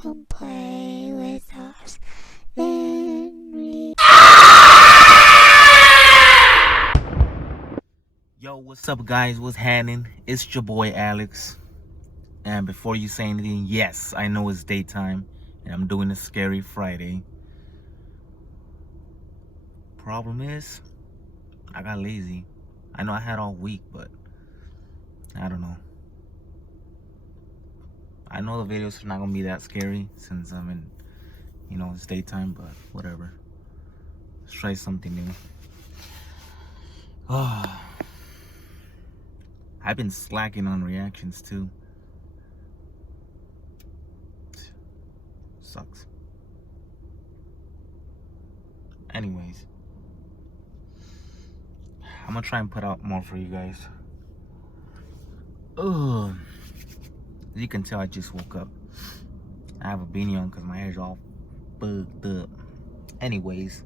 come play with us. Then we... Yo, what's up, guys? What's happening? It's your boy Alex. And before you say anything, yes, I know it's daytime and I'm doing a scary Friday. Problem is, I got lazy. I know I had all week, but I don't know. I know the videos are not gonna be that scary since I'm in, it's daytime, but whatever. Let's try something new. I've been slacking on reactions too. Sucks. Anyways, I'm gonna try and put out more for you guys. Ugh. As you can tell, I just woke up. I have a beanie on because my hair's all bugged up. Anyways,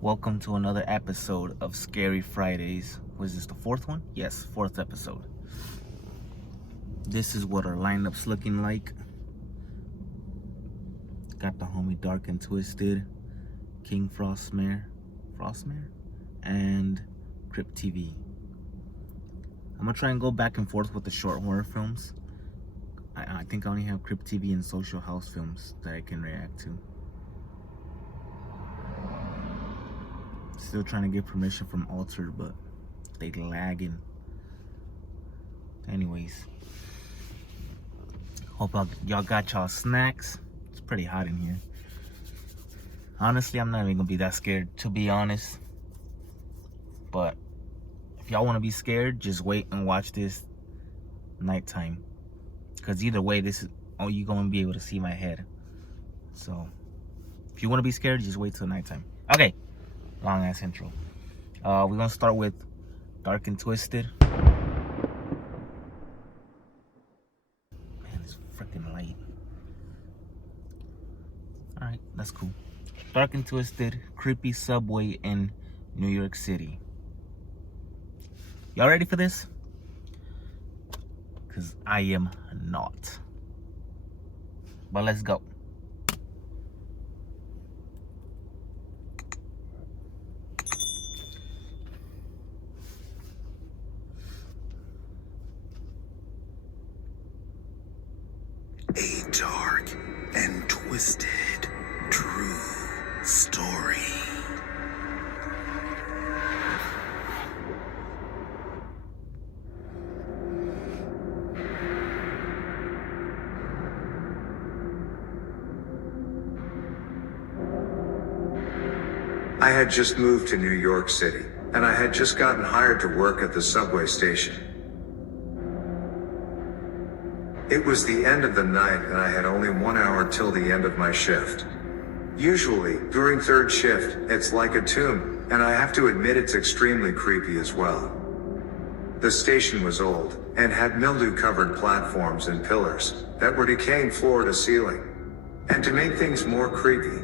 welcome to another episode of Scary Fridays. Was this the fourth one? Yes, fourth episode. This is what our lineup's looking like. Got the homie Dark and Twisted, Kingfrostmare, and Crypt TV. I'm gonna try and go back and forth with the short horror films. I think I only have Crypt TV and Social House films that I can react to. Still trying to get permission from Altered, but they lagging. Anyways, hope y'all got y'all snacks. It's pretty hot in here. Honestly, I'm not even gonna be that scared, to be honest. But if y'all want to be scared, just wait and watch this nighttime. Because either way, you're gonna be able to see my head. So if you want to be scared, just wait till nighttime. Okay, long ass intro. We're gonna start with Dark and Twisted. Man, it's freaking light. Alright, that's cool. Dark and Twisted, creepy subway in New York City. Y'all ready for this? Because I am not. But let's go. A dark and twisted true story. I had just moved to New York City, and I had just gotten hired to work at the subway station. It was the end of the night and I had only 1 hour till the end of my shift. Usually, during third shift, it's like a tomb, and I have to admit it's extremely creepy as well. The station was old, and had mildew-covered platforms and pillars that were decaying floor to ceiling. And to make things more creepy,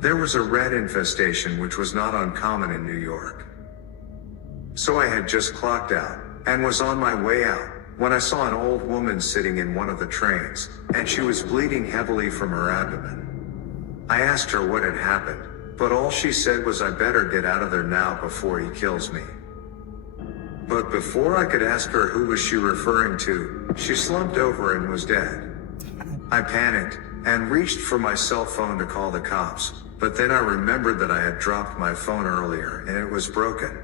there was a rat infestation which was not uncommon in New York. So I had just clocked out, and was on my way out, when I saw an old woman sitting in one of the trains, and she was bleeding heavily from her abdomen. I asked her what had happened, but all she said was I better get out of there now before he kills me. But before I could ask her who was she referring to, she slumped over and was dead. I panicked, and reached for my cell phone to call the cops, but then I remembered that I had dropped my phone earlier and it was broken.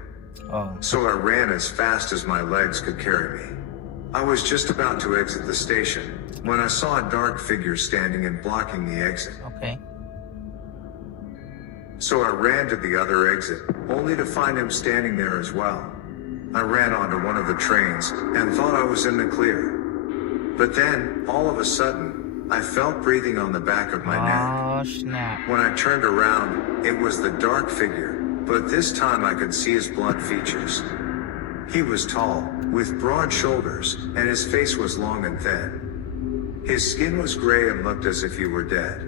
So I ran as fast as my legs could carry me. I was just about to exit the station when I saw a dark figure standing and blocking the exit. Okay. So I ran to the other exit, only to find him standing there as well. I ran onto one of the trains and thought I was in the clear. But then, all of a sudden, I felt breathing on the back of my neck. Oh, snap. When I turned around, it was the dark figure, but this time I could see his blunt features. He was tall, with broad shoulders, and his face was long and thin. His skin was gray and looked as if he were dead.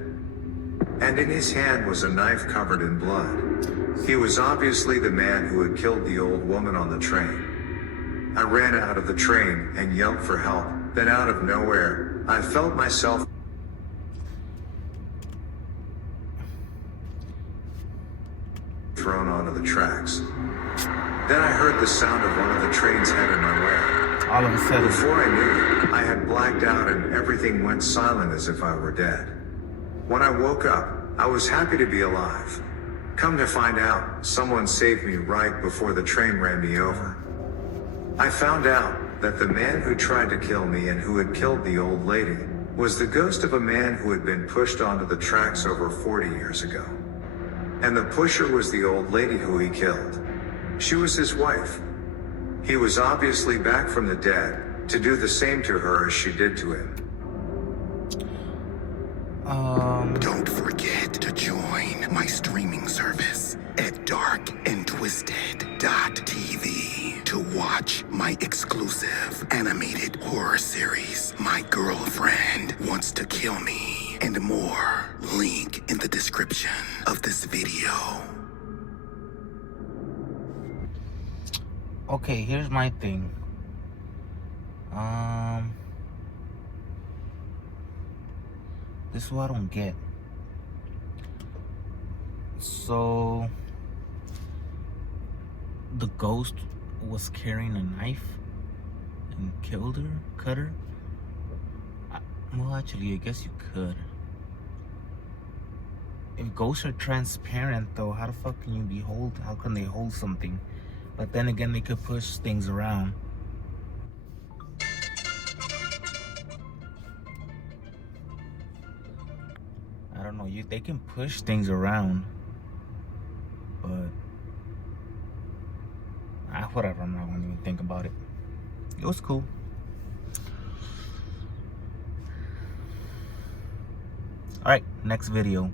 And in his hand was a knife covered in blood. He was obviously the man who had killed the old woman on the train. I ran out of the train and yelled for help, Then out of nowhere, I felt myself thrown onto the tracks. Then I heard the sound of one of the trains headed my way. All of a sudden. Before I knew it, I had blacked out and everything went silent as if I were dead. When I woke up, I was happy to be alive. Come to find out, someone saved me right before the train ran me over. I found out that the man who tried to kill me and who had killed the old lady was the ghost of a man who had been pushed onto the tracks over 40 years ago. And the pusher was the old lady who he killed. She was his wife. He was obviously back from the dead to do the same to her as she did to him. Don't forget to join my streaming service at darkandtwisted.tv to watch my exclusive animated horror series, My Girlfriend Wants to Kill Me, and more. Link in the description of this video. Okay, here's my thing. This is what I don't get. So the ghost was carrying a knife and killed her, cut her. Well, actually, I guess you could. If ghosts are transparent, though, how the fuck can you behold? How can they hold something? But then again, they could push things around. I don't know. They can push things around, but whatever. I'm not gonna even think about it. It was cool. All right, next video.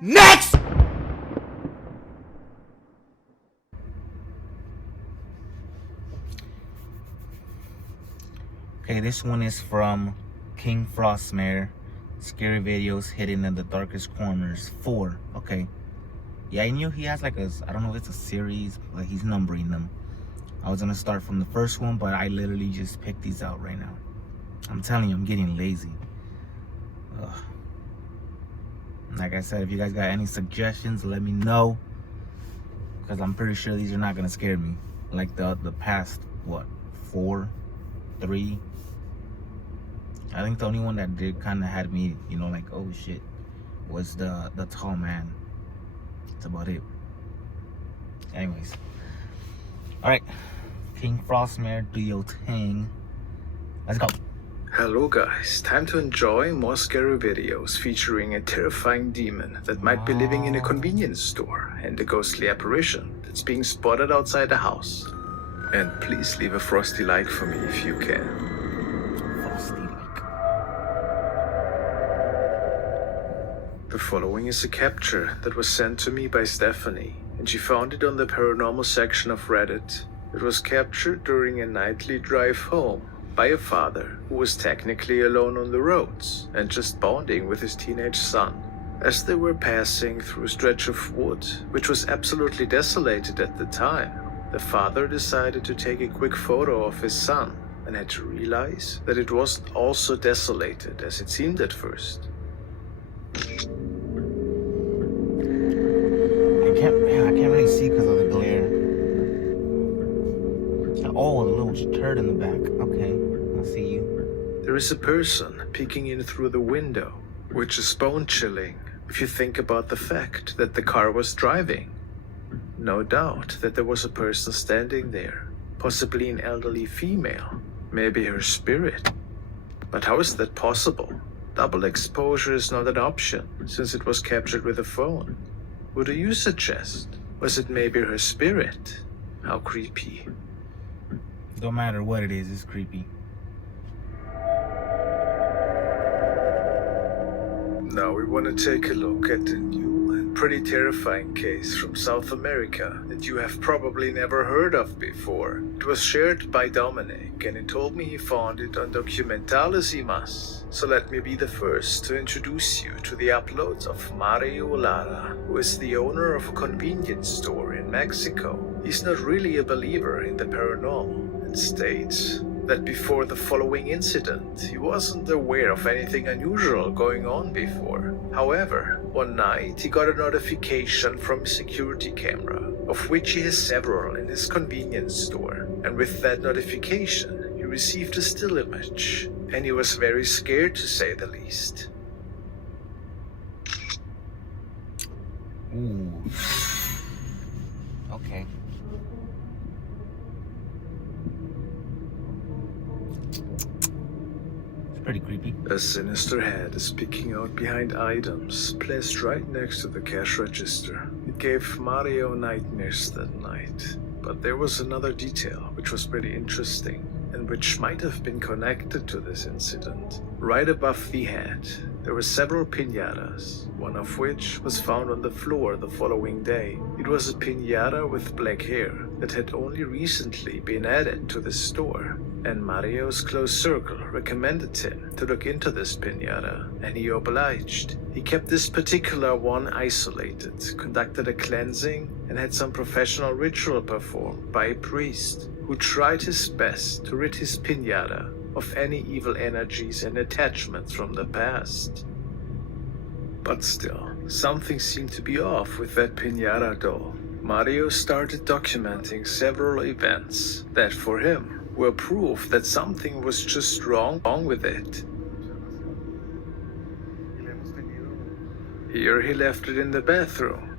Next. Okay, this one is from Kingfrostmare. Scary videos hidden in the darkest corners 4. Okay. Yeah, I knew he has like a, I don't know if it's a series, but he's numbering them. I was gonna start from the first one, but I literally just picked these out right now. I'm telling you, I'm getting lazy. Ugh. Like I said, if you guys got any suggestions, let me know. Because I'm pretty sure these are not gonna scare me. Like the past, what, 4, 3. I think the only one that did kind of had me, you know, like, oh shit, was the tall man. That's about it. Anyways. Alright. Kingfrostmare, do your thing. Let's go. Hello guys, time to enjoy more scary videos featuring a terrifying demon that might be living in a convenience store and a ghostly apparition that's being spotted outside the house. And please leave a frosty like for me if you can. Frosty like. The following is a capture that was sent to me by Stephanie, and she found it on the paranormal section of Reddit. It was captured during a nightly drive home by a father who was technically alone on the roads and just bonding with his teenage son. As they were passing through a stretch of wood, which was absolutely desolated at the time, the father decided to take a quick photo of his son and had to realize that it wasn't all so desolated as it seemed at first. I can't really see because of the glare. Oh, the little turd in the back. Okay, I see you. There is a person peeking in through the window, which is bone-chilling if you think about the fact that the car was driving. No doubt that there was a person standing there, possibly an elderly female, maybe her spirit. But how is that possible? Double exposure is not an option, since it was captured with a phone. What do you suggest? Was it maybe her spirit? How creepy. Don't matter what it is, it's creepy. Now we want to take a look at the new and pretty terrifying case from South America that you have probably never heard of before. It was shared by Dominic and he told me he found it on Documentales y Más. So let me be the first to introduce you to the uploads of Mario Lara, who is the owner of a convenience store in Mexico. He's not really a believer in the paranormal and would state that before the following incident, he wasn't aware of anything unusual going on before. However, one night he got a notification from a security camera, of which he has several in his convenience store, and with that notification, he received a still image, and he was very scared to say the least. Ooh. Okay. It's pretty creepy. A sinister head is peeking out behind items placed right next to the cash register. It gave Mario nightmares that night. But there was another detail which was pretty interesting and which might have been connected to this incident. Right above the head, there were several piñatas, one of which was found on the floor the following day. It was a piñata with black hair that had only recently been added to the store, and Mario's close circle recommended him to look into this piñata, and he obliged. He kept this particular one isolated, conducted a cleansing, and had some professional ritual performed by a priest who tried his best to rid his piñata of any evil energies and attachments from the past. But still, something seemed to be off with that piñata doll. Mario started documenting several events that, for him, were proof that something was just wrong with it. Here he left it in the bathroom.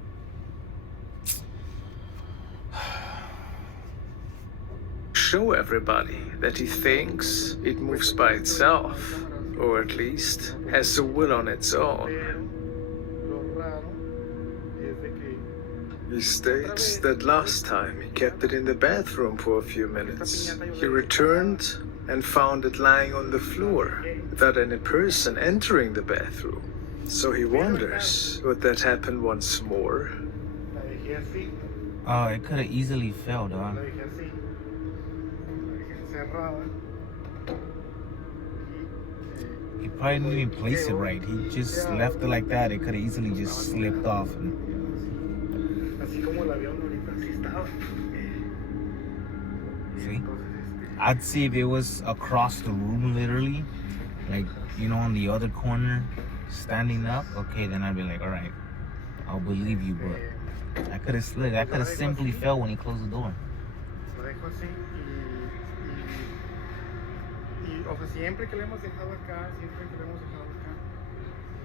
Show everybody that he thinks it moves by itself, or at least has a will on its own. He states that last time he kept it in the bathroom for a few minutes. He returned and found it lying on the floor without any person entering the bathroom. So he wonders, would that happen once more? Oh, it could have easily fell, dog. He probably didn't even place it right. He just left it like that. It could have easily just slipped off. See? I'd see if it was across the room, literally, like, you know, on the other corner, standing up. Okay, then I'd be like, all right, I'll believe you, but I could have slid. I could have simply fell when he closed the door. O sea, siempre que le hemos dejado acá,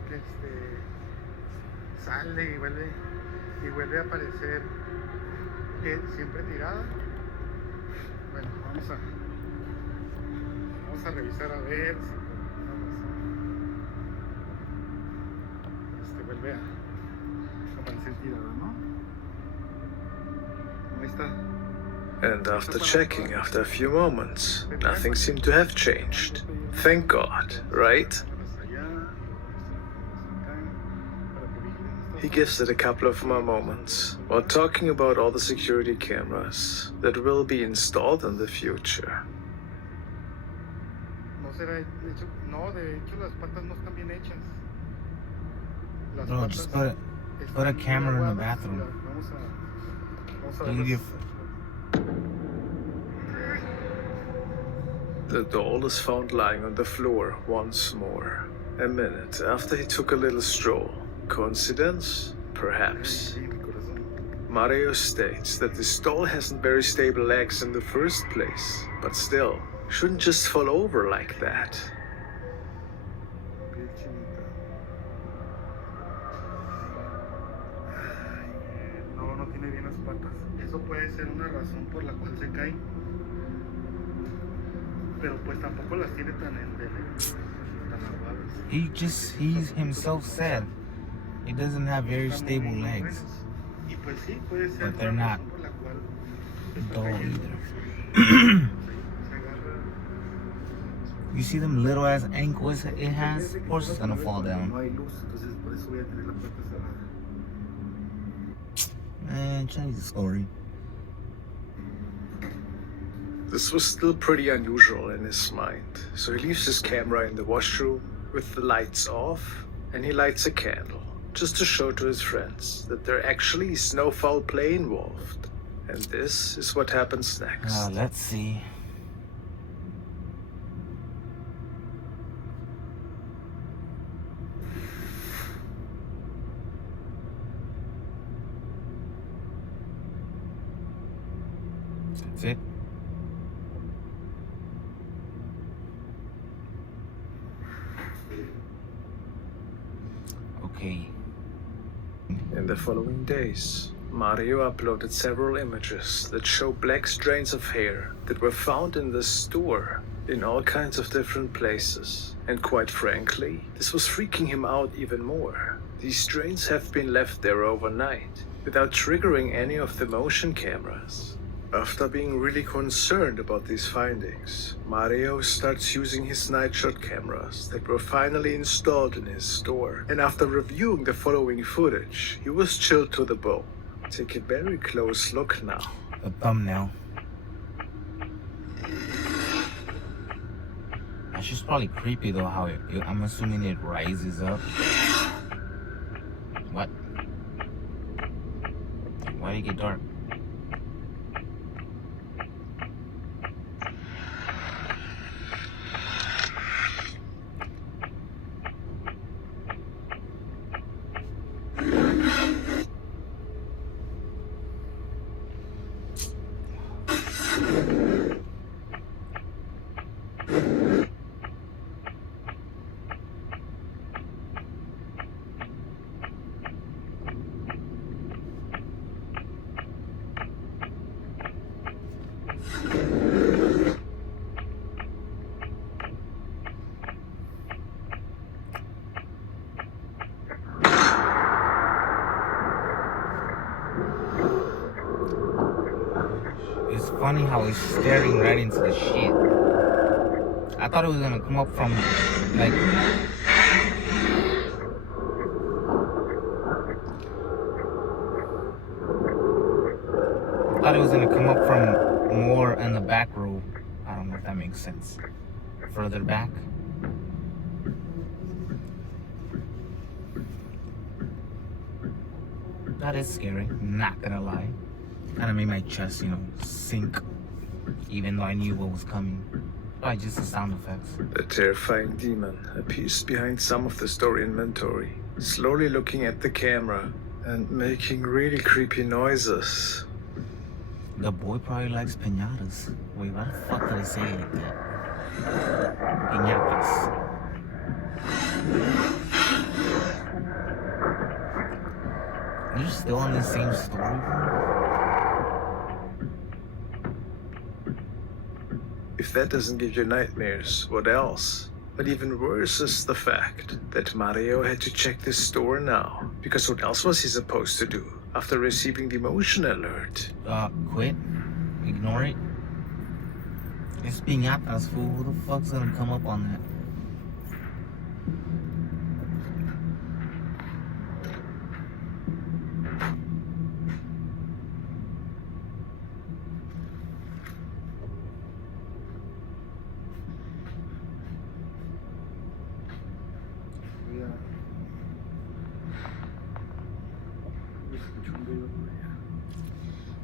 que sale y vuelve a aparecer siempre tirada. Bueno, vamos a revisar a ver si vuelve a aparecer tirada, ¿no? Ahí está. And after checking after a few moments, nothing seemed to have changed. Thank God, right? He gives it a couple of more moments while talking about all the security cameras that will be installed in the future. Bro, just put a camera in the bathroom. Leave your... The doll is found lying on the floor once more, a minute after he took a little stroll. Coincidence? Perhaps. Mario states that this doll hasn't very stable legs in the first place, but still, shouldn't just fall over like that. No tiene bien las patas. Eso puede ser una razón por la cual se cae. Pero pues tampoco las tiene tan aguadas. He's himself said it doesn't have very stable legs. But they're not dull either. You see them little ass ankles it has? Of course it's gonna fall down. Man, change the story. This was still pretty unusual in his mind, so he leaves his camera in the washroom with the lights off, and he lights a candle, just to show to his friends that there actually is no foul play involved. And this is what happens next. Let's see. That's it. Okay. In the following days, Mario uploaded several images that show black strands of hair that were found in the store in all kinds of different places. And quite frankly, this was freaking him out even more. These strands have been left there overnight, without triggering any of the motion cameras. After being really concerned about these findings, Mario starts using his nightshot cameras that were finally installed in his store. And after reviewing the following footage, he was chilled to the bone. Take a very close look now. A thumbnail. That's just probably creepy though, how I'm assuming it rises up. What? Why did it get dark? It's funny how it's staring right into the shit. I thought it was gonna come up from like more in the back row. I don't know if that makes sense. Further back. That is scary, not gonna lie. Kinda made my chest, sink, even though I knew what was coming. Probably just the sound effects. The terrifying demon appears behind some of the store inventory, slowly looking at the camera and making really creepy noises. The boy probably likes piñatas. Wait, why the fuck did I say it like that? Piñatas. You're still on the same story, bro? If that doesn't give you nightmares, what else? But even worse is the fact that Mario had to check this store now, because what else was he supposed to do after receiving the motion alert? Quit. Ignore it. It's piñatas, fool. Who the fuck's gonna come up on that?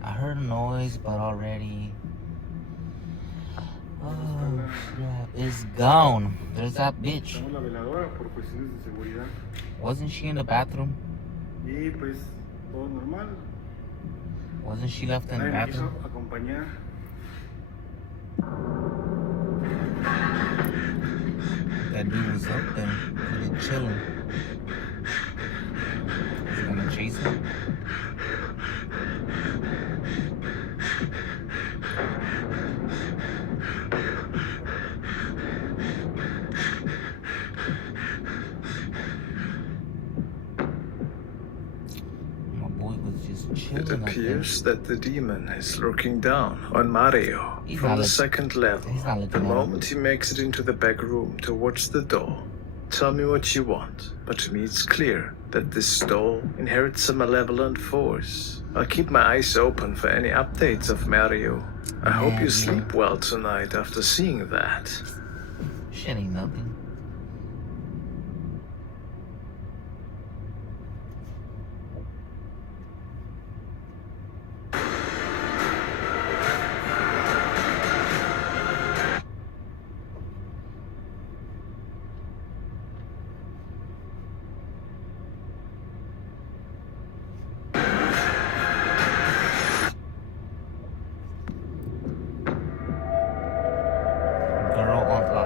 I heard a noise, but already. Oh, crap. It's gone. There's that bitch. Wasn't she in the bathroom? Wasn't she left in the bathroom? That dude was up there. He was chilling. Is he gonna chase him? It appears that the demon is looking down on Mario from the second level the moment he makes it into the back room towards the doll. Tell me what you want, but to me it's clear that this doll inherits a malevolent force. I'll keep my eyes open for any updates of Mario. I hope you sleep well tonight after seeing that. Shit ain't nothing.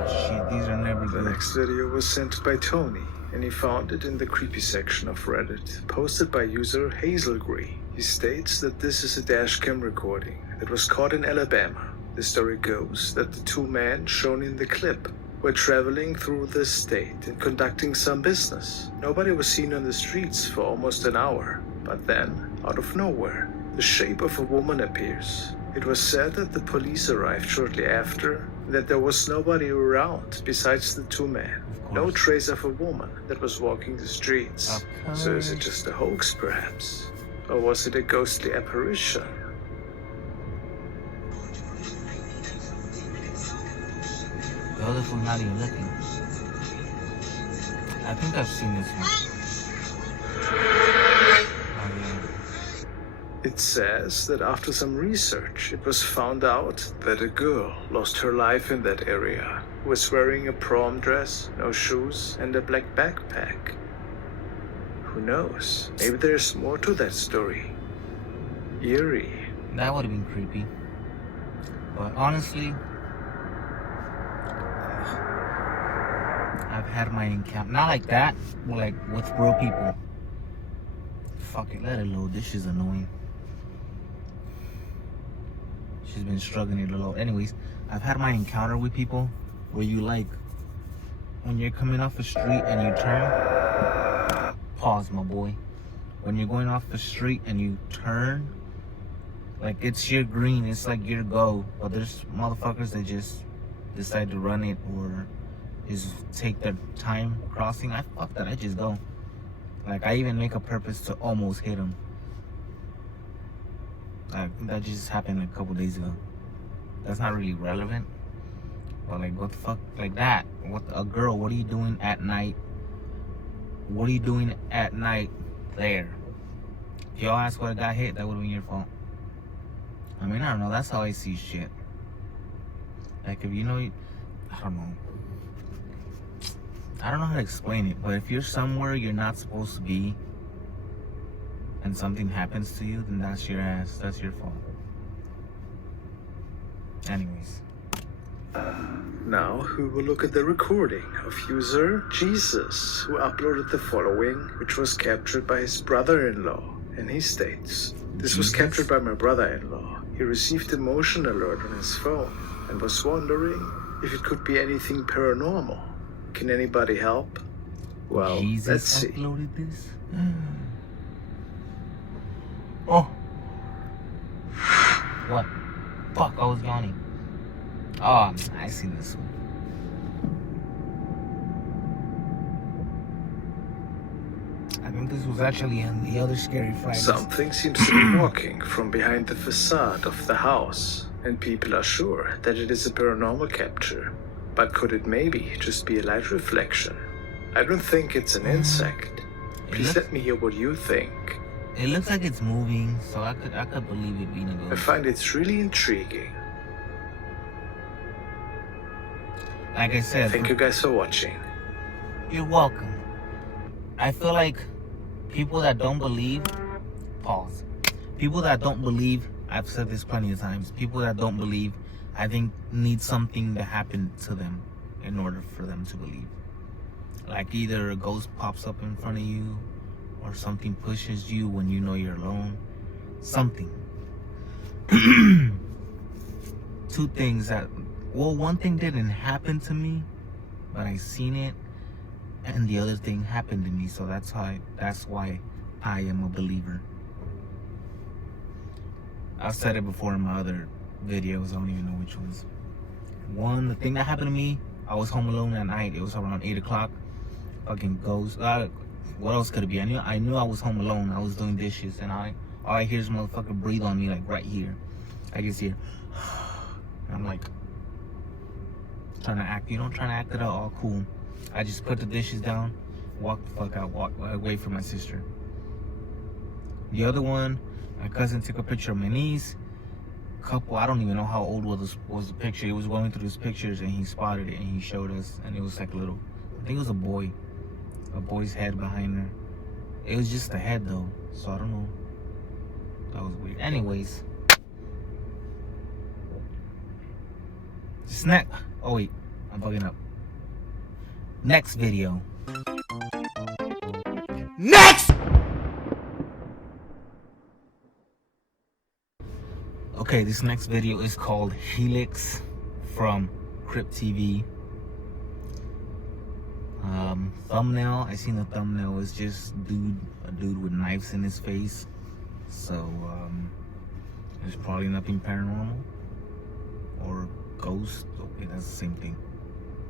Oh shit, these are never The good. next video was sent by Tony, and he found it in the creepy section of Reddit, posted by user Hazelgree. He states that this is a dashcam recording that was caught in Alabama. The story goes that the two men shown in the clip were traveling through the state and conducting some business. Nobody was seen on the streets for almost an hour, but then, out of nowhere, the shape of a woman appears. It was said that the police arrived shortly after, and that there was nobody around besides the two men. No trace of a woman that was walking the streets. So is it just a hoax, perhaps? Or was it a ghostly apparition? The other fool not even looking. I think I've seen this one. Oh yeah. It says that after some research, it was found out that a girl lost her life in that area, was wearing a prom dress, no shoes, and a black backpack. Who knows? Maybe there's more to that story. Eerie. That would have been creepy. But honestly, I've had my encounter. Not like that, but like with real people. Fuck it, let it load. This is annoying. She's been struggling to load. Anyways, I've had my encounter with people where you like, when you're coming off the street and you turn, pause my boy. When you're going off the street and you turn, like it's your green, it's like your go. But there's motherfuckers that just decide to run it or just take their time crossing. Fuck that, I just go. Like I even make a purpose to almost hit them. Like that just happened like a couple days ago. That's not really relevant. But like what the fuck, like that. A girl, what are you doing at night? What are you doing at night there? If y'all ask what got hit, that would have been your fault. I mean, I don't know, that's how I see shit. Like if you know, I don't know. I don't know how to explain it, but if you're somewhere you're not supposed to be and something happens to you, then that's your ass. That's your fault. Anyways. Now we will look at the recording of user Jesus, who uploaded the following, which was captured by his brother-in-law. And he states, "This was captured by my brother-in-law. He received a motion alert on his phone and was wondering if it could be anything paranormal. Can anybody help? Well, Jesus let's see." uploaded this? Oh. What? Fuck, I was yawning. Oh, I see this one. I think this was actually in the other Scary Fridays. Something seems to be walking from behind the facade of the house, and people are sure that it is a paranormal capture. But could it maybe just be a light reflection? I don't think it's an insect. Please let me hear what you think. It looks like it's moving, so I could believe it being a I ghost. find it's really intriguing. Like I said, Thank you guys for watching. you're welcome. I feel like people that don't believe, pause. People that don't believe, I've said this plenty of times, people that don't believe, I think need something to happen to them in order for them to believe. Like either a ghost pops up in front of you, or something pushes you when you know you're alone. Something. Two things that, well, one thing didn't happen to me, but I seen it, and the other thing happened to me, so that's why I am a believer. I've said it before in my other videos, I don't even know which ones. One, the thing that happened to me, I was home alone at night, it was around 8 o'clock, fucking ghost, what else could it be? I knew I was home alone, I was doing dishes, and all I hear is motherfucker breathe on me, like right here. I can see it. I'm like, trying to act it out all cool. I just put the dishes down, walk the fuck out, walk away from my sister. The other one, my cousin took a picture of my niece. I don't even know how old was the picture. He was going through his pictures and he spotted it and he showed us, and it was like I think it was a boy's head behind her. It was just the head though, so I don't know. That was weird. Anyways, snack. Oh wait, I'm fucking up. Next video. Next! Okay, this next video is called HELIX from Crypt TV. Thumbnail, I seen the thumbnail is just a dude with knives in his face. So, there's probably nothing paranormal or ghost. Okay, that's the same thing.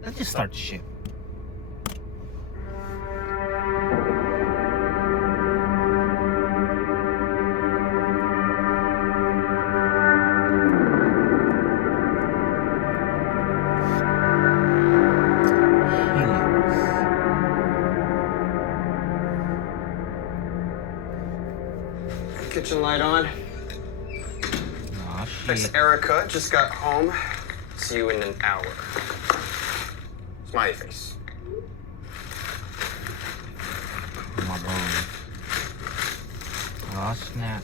Let's just start the shit. Kitchen light on. Aw, shit. Miss Erica just got home. See you in an hour. Smiley face. My bone. Aw, snap.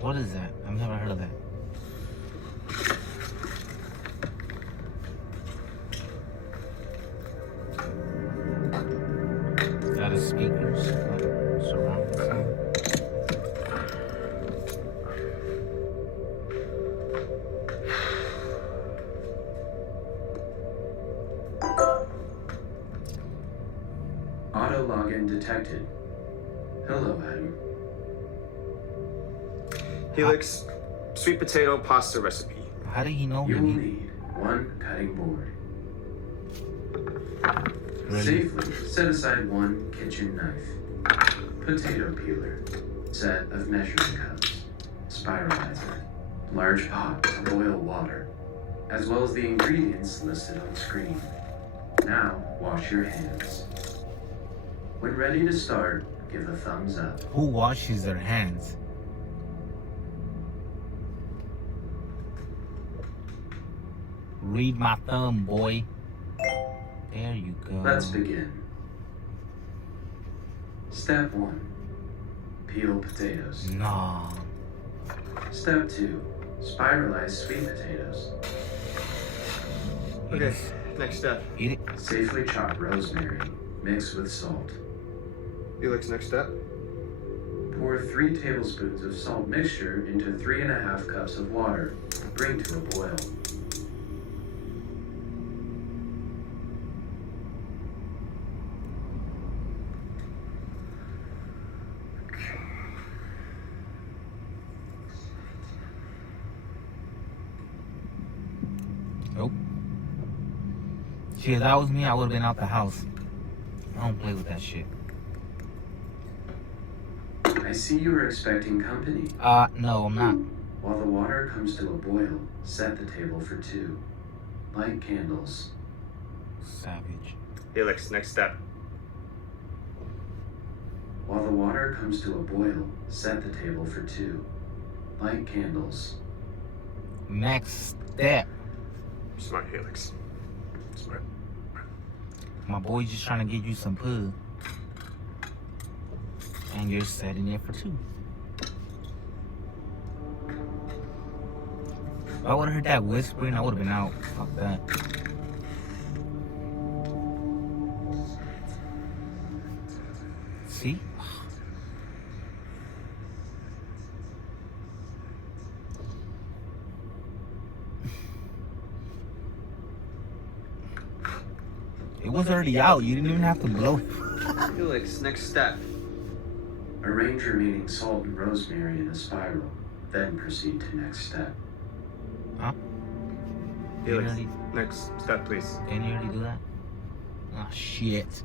What is that? I've never heard of that. Is that a speakers? Surround sound? Auto login detected. Hello, Adam. HELIX sweet potato pasta recipe. How did he know You will me? need one cutting board. Really? Safely set aside one kitchen knife. Potato peeler. Set of measuring cups. Spiralizer. Large pot to boil water. As well as the ingredients listed on screen. Now, wash your hands. When ready to start, give a thumbs up. Who washes their hands? Read my thumb, boy. There you go. Let's begin. Step 1. Peel potatoes. Nah. Step 2. Spiralize sweet potatoes. Okay, next step. Eat it. Safely chop rosemary. Mix with salt. HELIX next step. Pour 3 tablespoons of salt mixture into 3.5 cups of water. Bring to a boil. Nope. Shit, if that was me, I would have been out the house. I don't play with that shit. I see you are expecting company. No, I'm not. While the water comes to a boil, set the table for 2. Light candles. Savage. HELIX next step. While the water comes to a boil, set the table for 2. Light candles. Next step. Smart HELIX. Smart. My boy's just trying to get you some poo. And you're setting it for 2. If I would have heard that whispering, I would have been out. Fuck that. See? It was already out. You didn't even have to blow it. HELIX next step. Arrange remaining salt and rosemary in a spiral, then proceed to next step. Huh? HELIX already- next step, please. Didn't you already do that? Ah, shit.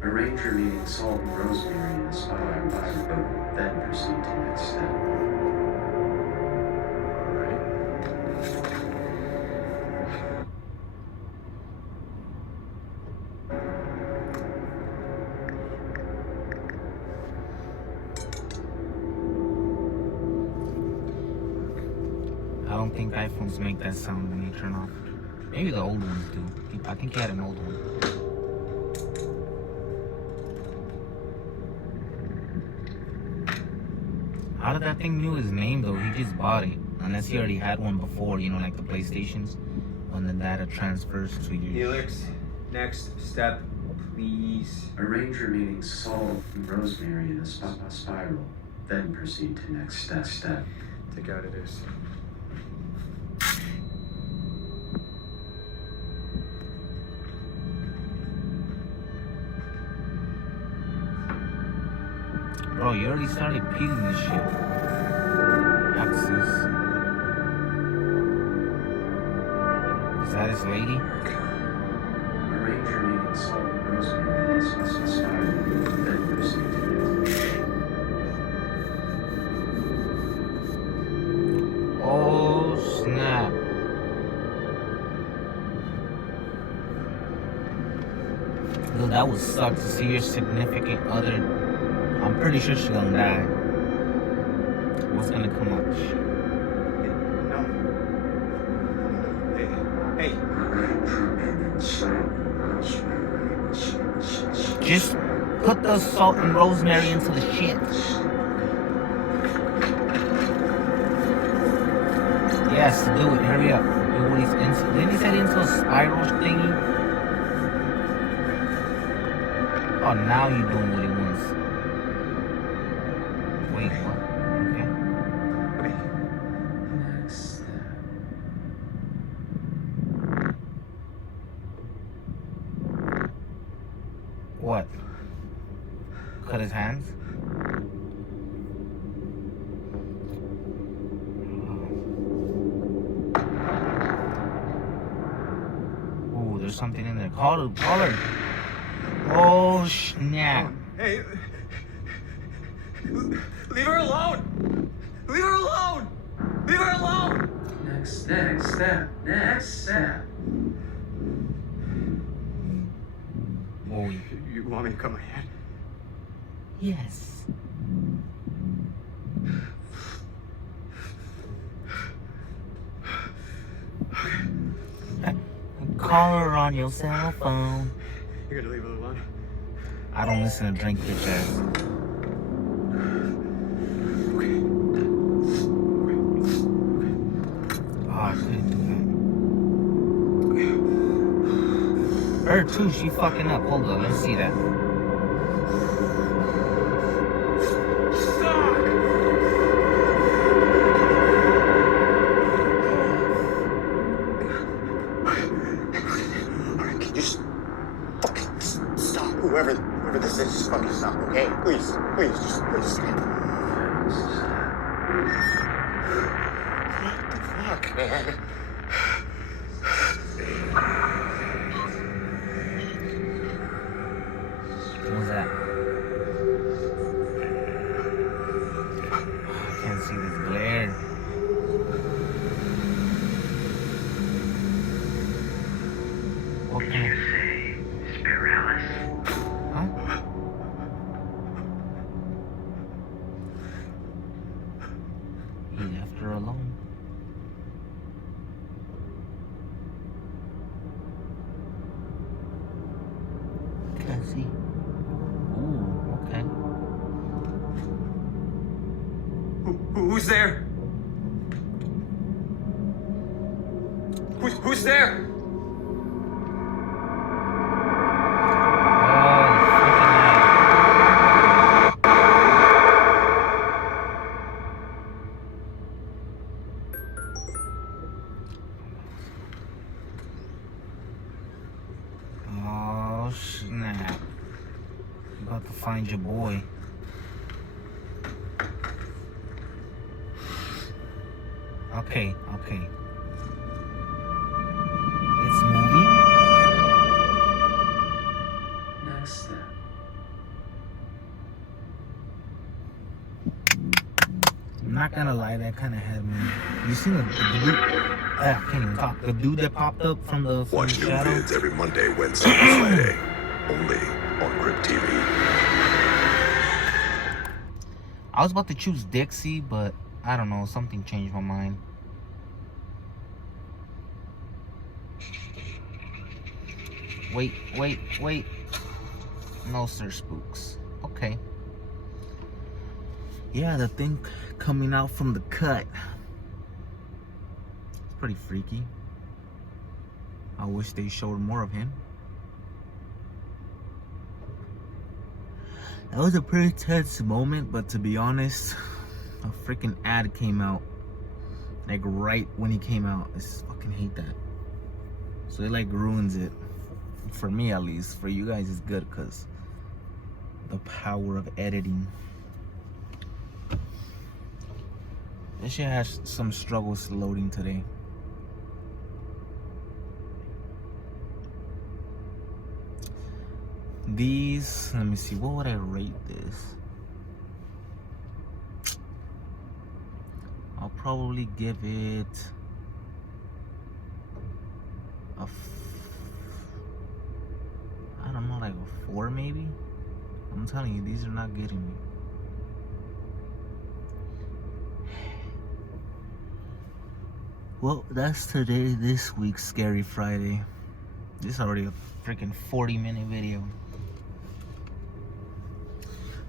Arrange remaining salt and rosemary in a spiral, then proceed to next step. I don't think iPhones make that sound when they turn off. Maybe the old ones do. I think he had an old one. How did that thing know his name though? He just bought it. Unless you already had one before, you know, like the PlayStations. And then data transfers to your... Helix, next step, please. Arrange remaining salt and rosemary in a spiral, then proceed to next step. Take out it is. Bro, you already started peeling this shit. Axis. Is that his lady? Arrange remaining salt and rosemary in a spiral, then proceed to next. Oh, snap. Dude, that would suck to see your significant other. I'm pretty sure she's gonna die. What's gonna come up? No. Hey. Just put the salt and rosemary into the shit. Yes, do it. Hurry up. Do what he's into. Didn't he say into a spiral thingy? Oh, now you're doing what he wants. Wait, what? Okay. Next step. What? Cut his hands? Ooh, there's something in there. Call her. Oh, snap. Hey. Leave her alone! Leave her alone! Leave her alone! Next step. Oh, You want me to cut my head? yes. Call her on your cell phone. You're gonna leave her alone? I don't listen to drink bitch ass. Oh, I couldn't do that. Her too, she fucking up. Hold on, let's see that. Alright, can you just fucking stop? Whoever this is, just fucking stop, okay? Please, just please stop. What the fuck, man? What was that? I can't see this glare. What can you say, Spiralis? Huh? He left her alone. Can't see. Ooh, okay. Who's there? Who's there? Oh, snap. You about to find your boy. Okay. It's moving. Next step. I'm not gonna lie, that kind of had me. You seen the dude? I can't even talk. The dude that popped up from the Watch new shadow? vids every Monday, Wednesday, and Friday. Only on Crypt TV. I was about to choose Dixie, but I don't know. Something changed my mind. Wait. No, sir, spooks. Okay. Yeah, the thing coming out from the cut. pretty freaky. I wish they showed more of him. That was a pretty tense moment, but to be honest, a freaking ad came out like right when he came out. I just fucking hate that. So it like ruins it. For me at least. For you guys it's good because the power of editing. This shit has some struggles loading today. These, let me see, what would I rate this? I'll probably give it I don't know, like a 4 maybe? I'm telling you, these are not getting me. Well, that's today, this week's Scary Friday. This is already a freaking 40-minute video.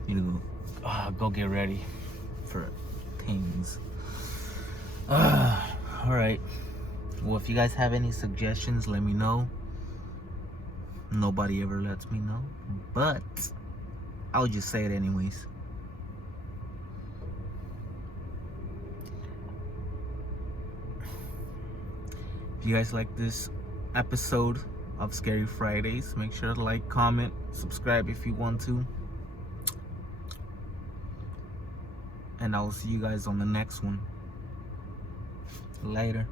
Need to go get ready for things. Alright. Well, if you guys have any suggestions, let me know. Nobody ever lets me know. But I'll just say it anyways. If you guys like this episode of Scary Fridays, make sure to like, comment, subscribe if you want to. And I'll see you guys on the next one. Later.